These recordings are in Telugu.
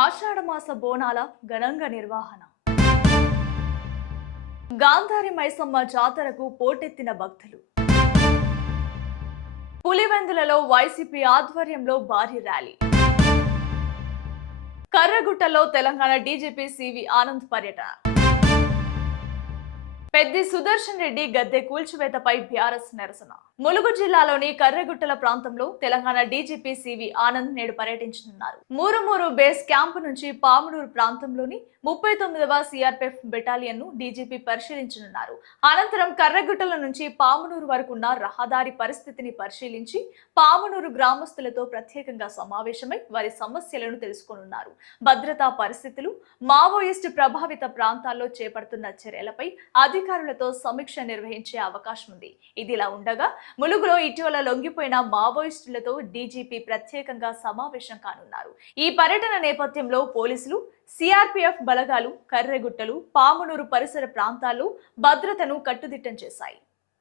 ఆషాఢమాస బోనాల ఘనంగా నిర్వహణ. గాంధారి మైసమ్మ జాతరకు పోటెత్తిన భక్తులు. పులివెందులలో వైసీపీ ఆధ్వర్యంలో భారీ ర్యాలీ. కర్రగుట్టలో తెలంగాణ డీజీపీ సివి ఆనంద్ పర్యటన. పెద్ది సుదర్శన్ రెడ్డి గద్దె కూల్చివేతపై బీఆర్ఎస్ నిరసన. ములుగు జిల్లాలోని కర్రెగుట్టల ప్రాంతంలో తెలంగాణ డీజీపీ సివి ఆనంద్ నేడు పర్యటించనున్నారు. మూరుమూరు బేస్ క్యాంపు నుంచి పాముడూరు ప్రాంతంలోని 39వ సిఆర్పీఎఫ్ బెటాలియన్ ను డీజీపీ పరిశీలించనున్నారు. అనంతరం కర్రెగుట్టల నుంచి పామునూరు వరకు ఉన్న రహదారి పరిస్థితిని పరిశీలించి పామునూరు గ్రామస్తులతో ప్రత్యేకంగా సమావేశమై వారి సమస్యలను తెలుసుకోనున్నారు. భద్రతా పరిస్థితులు, మావోయిస్టు ప్రభావిత ప్రాంతాల్లో చేపడుతున్న చర్యలపై అధికారులతో సమీక్ష నిర్వహించే అవకాశం ఉంది. ఇదిలా ఉండగా ములుగులో ఇటీవల లొంగిపోయిన మావోయిస్టులతో డీజీపీ ప్రత్యేకంగా సమావేశం కానున్నారు. ఈ పర్యటన నేపథ్యంలో పోలీసులు, సిఆర్పీఎఫ్ బలగాలు కర్రెగుట్టలు, పామునూరు పరిసర ప్రాంతాల్లో భద్రతను కట్టుదిట్టం చేశాయి.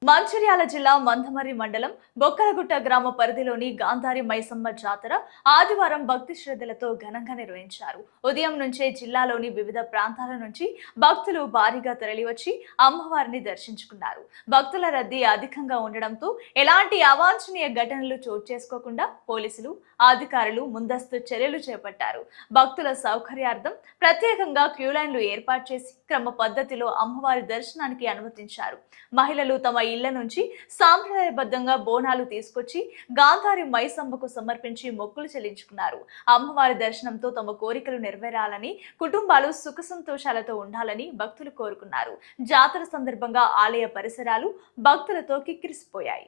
మంచిర్యాల జిల్లా మందమర్రి మండలం బొక్కలగుట్ట గ్రామ పరిధిలోని గాంధారి మైసమ్మ జాతర ఆదివారం భక్తి శ్రద్ధలతో ఘనంగా నిర్వహించారు. ఉదయం నుంచే జిల్లాలోని వివిధ ప్రాంతాల నుంచి భక్తులు భారీగా తరలివచ్చి అమ్మవారిని దర్శించుకున్నారు. భక్తుల రద్దీ అధికంగా ఉండడంతో ఎలాంటి అవాంఛనీయ ఘటనలు చోటు చేసుకోకుండా పోలీసులు, అధికారులు ముందస్తు చర్యలు చేపట్టారు. భక్తుల సౌకర్యార్థం ప్రత్యేకంగా క్యూలైన్లు ఏర్పాటు చేసి క్రమ పద్ధతిలో అమ్మవారి దర్శనానికి అనుమతించారు. మహిళలు తమ ఇళ్ల నుంచి సాంప్రదాయబద్ధంగా బోనాలు తీసుకొచ్చి గాంధారి మైసమ్మకు సమర్పించి మొక్కులు చెల్లించుకున్నారు. అమ్మవారి దర్శనంతో తమ కోరికలు నెరవేరాలని, కుటుంబాలు సుఖ సంతోషాలతో ఉండాలని భక్తులు కోరుకున్నారు. జాతర సందర్భంగా ఆలయ పరిసరాలు భక్తులతో కిక్కిరిసిపోయాయి.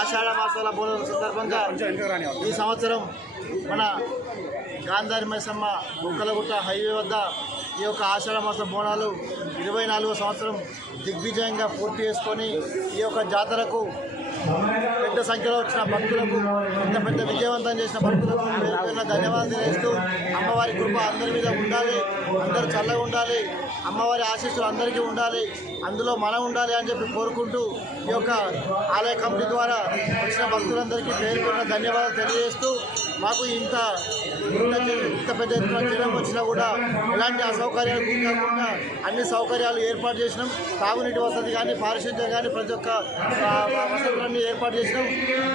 ఆషాఢ మాసాల బోనాల సందర్భంగా ఈ సంవత్సరం మన గాంధారి మైసమ్మ బొక్కలగుట్ట హైవే వద్ద ఈ యొక్క ఆషాఢ మాస బోనాలు 24వ సంవత్సరం దిగ్విజయంగా పూర్తి చేసుకొని ఈ యొక్క జాతరకు పెద్ద సంఖ్యలో వచ్చిన భక్తులకు, ఇంత పెద్ద విజయవంతం చేసిన భక్తులకు ధన్యవాదాలు తెలియజేస్తూ అమ్మవారి కృప అందరి మీద ఉండాలి, అందరూ చల్లగా ఉండాలి, అమ్మవారి ఆశీస్సులు అందరికీ ఉండాలి, అందులో మనం ఉండాలి అని చెప్పి కోరుకుంటూ ఈ యొక్క ఆలయ కమిటీ ద్వారా వచ్చిన భక్తులందరికీ పేరు పేరున ధన్యవాదాలు తెలియజేస్తూ మాకు ఇంత పెద్ద ఎత్తున జనం వచ్చినా కూడా ఎలాంటి అసౌకర్యాలు గురి కాకుండా అన్ని సౌకర్యాలు ఏర్పాటు చేసినాం. తాగునీటి వసతి కానీ పారిశుద్ధ్యం కానీ ప్రతి ఒక్క వసతులన్నీ ఏర్పాటు చేసినాం.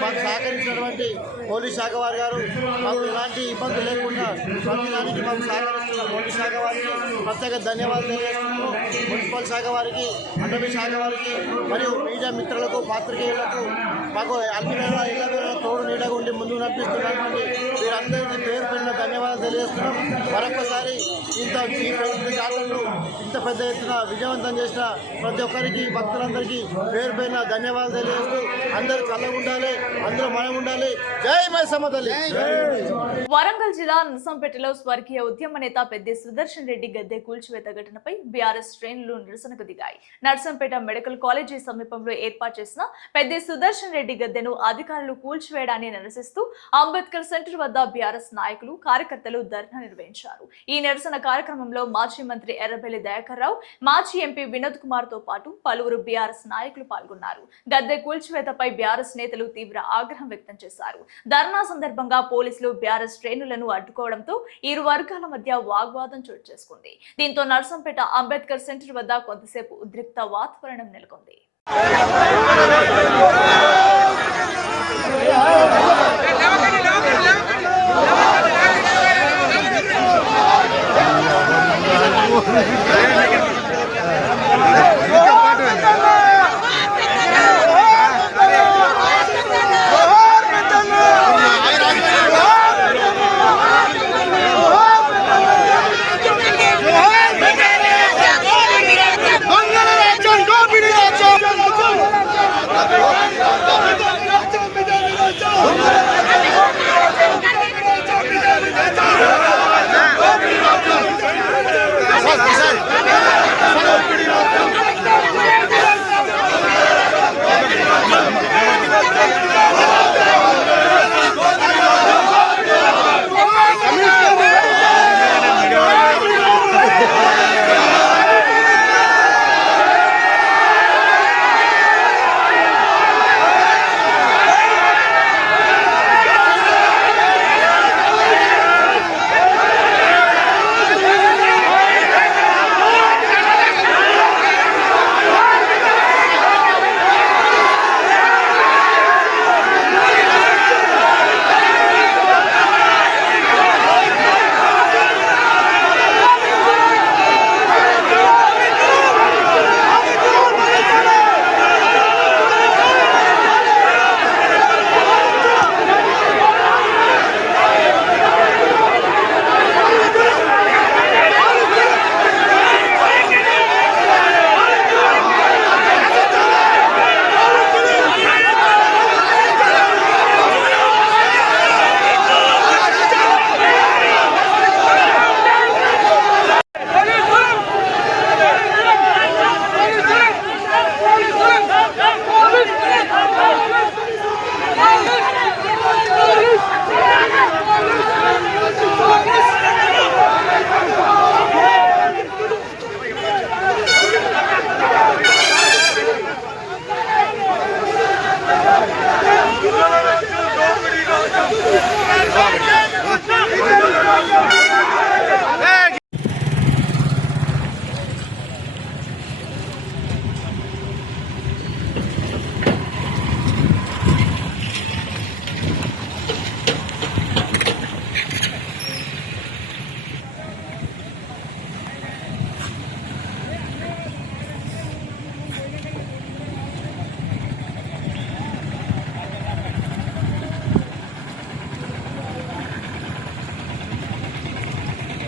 మాకు సహకరించినటువంటి పోలీస్ శాఖ వారి గారు మాకు ఎలాంటి ఇబ్బందులు లేకుండా ప్రతిదానికి మాకు సహకరిస్తున్న పోలీస్ శాఖ వారికి ప్రత్యేక ధన్యవాదాలు తెలియజేస్తున్నాము. మున్సిపల్ శాఖ వారికి, అటవీ శాఖ వారికి మరియు మీడియా మిత్రులకు, పాత్రికేయులకు మాకు అన్ని వేళ ఇళ్ల వేళ తోడు నీడగా ఉండి ముందుకు నడిపిస్తున్నటువంటి వీరందరికీ పేరు పెట్టిన ధన్యవాదాలు తెలియజేస్తున్నాం. మరొకసారి ఈ జాతరలు ఇంత పెద్ద ఎత్తున విజయవంతం చేసిన ప్రతి ఒక్కరికి భక్తులందరికీ పేరు పైన ధన్యవాదాలు తెలియజేస్తూ అందరూ చల్లగా ఉండాలి, అందరూ మనం ఉండాలి. జై మైసమ్మ తల్లి. వరంగల్ జిల్లా నర్సంపేటలో స్వర్గీయ ఉద్యమ నేత పెద్ది సుదర్శన్ రెడ్డి గద్దె కూల్చివేత ఘటనపై బీఆర్ఎస్ శ్రేణులు నిరసనకు దిగాయి. నర్సంపేట మెడికల్ కాలేజీ సమీపంలో ఏర్పాటు చేసిన పెద్ది సుదర్శన్ రెడ్డి గద్దెను అధికారులు కూల్చివేయడాన్ని నిరసిస్తూ అంబేద్కర్ సెంటర్ వద్ద బీఆర్ఎస్ నాయకులు, కార్యకర్తలు ధర్నా నిర్వహించారు. ఈ నిరసన కార్యక్రమంలో మాజీ మంత్రి ఎర్రబెల్లి దయాకర్ రావు, మాజీ ఎంపీ వినోద్ కుమార్ తో పాటు పలువురు బీఆర్ఎస్ నాయకులు పాల్గొన్నారు. గద్దె కూల్చివేతపై బీఆర్ఎస్ నేతలు తీవ్ర ఆగ్రహం వ్యక్తం చేశారు. ధర్నా సందర్భంగా పోలీసులు బీఆర్ఎస్ శ్రేణులను అడ్డుకోవడంతో ఇరు వర్గాల మధ్య వాగ్వాదం చోటు చేసుకుంది. దీంతో నర్సంపేట అంబేద్కర్ సెంటర్ వద్ద కొంతసేపు ఉద్రిక్త వాతావరణం నెలకొంది.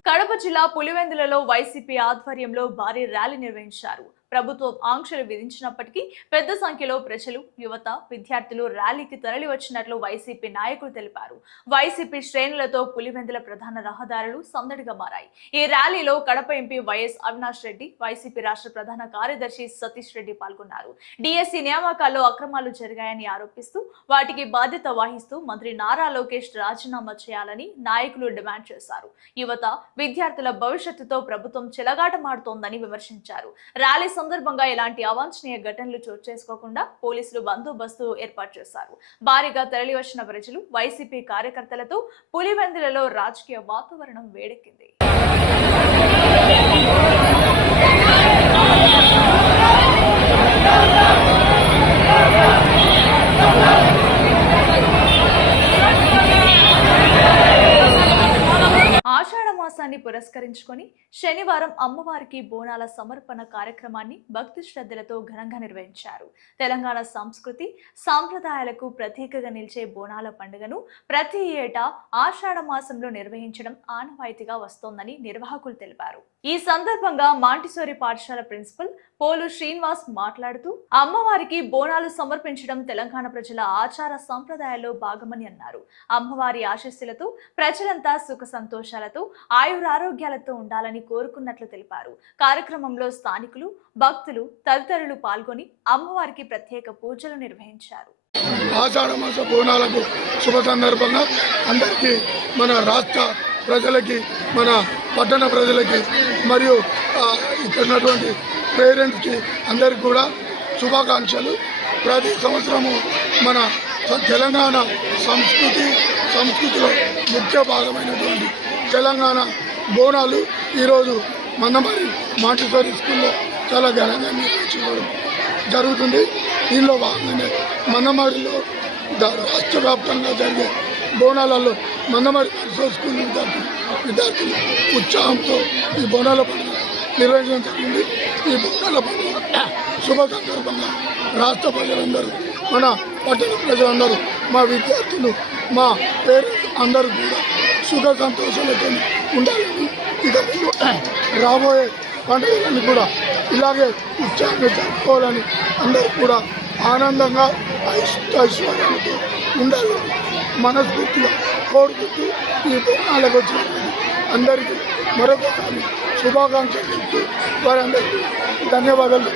కడప జిల్లా పులివెందులలో వైసీపీ ఆధ్వర్యంలో భారీ ర్యాలీ నిర్వహించారు. ప్రభుత్వం ఆంక్షలు విధించినప్పటికీ పెద్ద సంఖ్యలో ప్రజలు, యువత, విద్యార్థులు ర్యాలీకి తరలి వచ్చినట్లు వైసీపీ నాయకులు తెలిపారు. వైసీపీ శ్రేణులతో పులివెందుల ప్రధాన రహదారులు సందడిగా మారాయి. ఈ ర్యాలీలో Kadapa MP YS Avinash Reddy, YCP రాష్ట్ర ప్రధాన కార్యదర్శి సతీష్ రెడ్డి పాల్గొన్నారు. డిఎస్సి నియామకాల్లో అక్రమాలు జరిగాయని ఆరోపిస్తూ వాటికి బాధ్యత వహిస్తూ మంత్రి నారా లోకేష్ రాజీనామా చేయాలని నాయకులు డిమాండ్ చేశారు. యువత, విద్యార్థుల భవిష్యత్తుతో ప్రభుత్వం చెలగాటమాడుతోందని విమర్శించారు. ర్యాలీ సందర్భంగా ఎలాంటి అవాంఛనీయ ఘటనలు చోటు చేసుకోకుండా పోలీసులు బందోబస్తు ఏర్పాటు చేశారు. భారీగా తరలివచ్చిన ప్రజలు, వైసీపీ కార్యకర్తలతో పులివెందులలో రాజకీయ వాతావరణం వేడెక్కింది. ఆషాఢ మాసాన్ని పురస్కరించుకొని శనివారం అమ్మవారికి బోనాల సమర్పణ కార్యక్రమాన్ని భక్తి శ్రద్ధలతో ఘనంగా నిర్వహించారు. తెలంగాణ సంస్కృతి సాంప్రదాయాలకు ప్రతీకగా నిలిచే బోనాల పండుగను ప్రతి ఏటా ఆషాఢ మాసంలో నిర్వహించడం ఆనవాయితీగా వస్తోందని నిర్వాహకులు తెలిపారు. ఈ సందర్భంగా మాంటిసోరి పాఠశాల ప్రిన్సిపల్ పోలు శ్రీనివాస్ మాట్లాడుతూ అమ్మవారికి బోనాలు సమర్పించడం తెలంగాణ ప్రజల ఆచార సంప్రదాయాల్లో భాగమని అన్నారు. అమ్మవారి ఆశీస్సులతో ప్రజలంతా సుఖ సంతోషాలతో ఆయురారోగ్యాలతో ఉండాలని కోరుకున్నట్లు తెలిపారు. కార్యక్రమంలో స్థానికులు, భక్తులు తదితరులు పాల్గొని అమ్మవారికి ప్రత్యేక పూజలు నిర్వహించారు. ఆషాఢ మాస బోనాలకు శుభ సందర్భంగా అందరికీ, మన రాష్ట్ర ప్రజలకి, మన పట్టణ ప్రజలకి మరియు ఇక్కడ ఉన్నటువంటి పేరెంట్స్కి అందరికీ కూడా శుభాకాంక్షలు. ప్రతి సంవత్సరము మన తెలంగాణ సంస్కృతిలో ముఖ్య భాగమైనటువంటి తెలంగాణ బోనాలు ఈరోజు మందమరి మాంటిసోరి స్కూల్లో చాలా ఘనంగా నిర్వహించుకోవడం జరుగుతుంది. దీనిలో భాగంగానే మందమరిలో రాష్ట్ర వ్యాప్తంగా జరిగే బోనాలలో మందమరి స్కూల్ విద్యార్థులు ఉత్సాహంతో ఈ బోనాల పండుగ నిర్వహించడం జరిగింది. ఈ బోనాల పండుగ శుభ సందర్భంగా రాష్ట్ర ప్రజలందరూ, మన పట్టణ ప్రజలందరూ, మా విద్యార్థులు, మా పేరెంట్స్ అందరూ కూడా సుఖ సంతోషాలతో ఉండాలని, ఇక రాబోయే పండుగలను కూడా ఇలాగే ఉత్సాహంగా జరుపుకోవాలని, అందరూ కూడా ఆనందంగా ఐశ్వర్యాలతో ఉండాలని మనస్ఫూర్తిగా కోరుకుంటూ ఈ బోనాలకు వచ్చినటువంటి అందరికీ మరొకసారి శుభాకాంక్షలు చెప్తూ వారందరికీ ధన్యవాదాలు.